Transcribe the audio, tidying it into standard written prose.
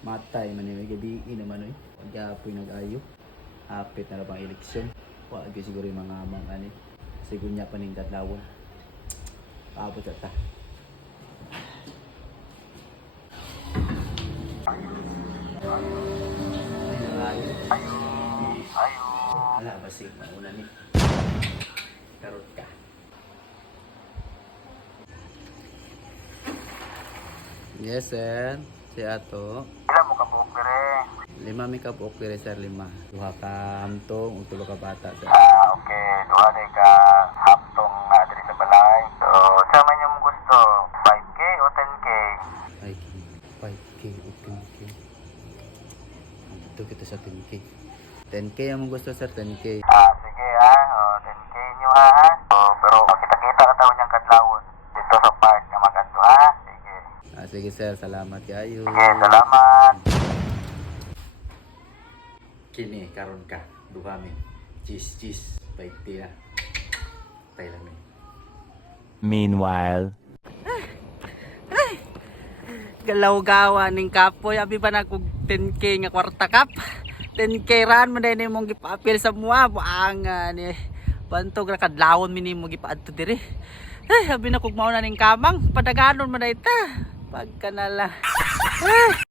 matay man ni gabi naman oy. Pagyapoy nag-ayo. Hapit na ra pang eleksyon. Wa gyud siguro yung mga amang ani. Siguro nya paning kadlawon. Paabot ta. Ala basig mauna ni. Karot ka. Yes sir. Si ato. Ilan mo ka buok dire? 5 mi ka buok dire sir 5. Duha ka hamtong ug 3 ka bata sir. Okay. Duha day ka haptong na diri sa balay. So, sa man yung gusto? 5K o 10K? Ay, 5K o 10K. Dito kita sa 10K. 10K ang gusto sir, 10K. Sige O, 10K nyo ha. Pero kita-kita ka taon niyang kadlawon. Dito sa park na magando ha. Sige. Sige sir, salamat kayo. Sige, salamat. Kini karon ka, duha mi. Cheese, 20 na. Tay lang mi. Meanwhile, Galaw-gawa ning kapoy abi ba na kog 10K nga kwarta kap. 10K ran man din imong gipaapil sa mua buanga ni bantog ra kadlawon mi nimo gipaadto diri. Ay abi na kog mao na ning kamang padaganon man dayta. Pagka na lang.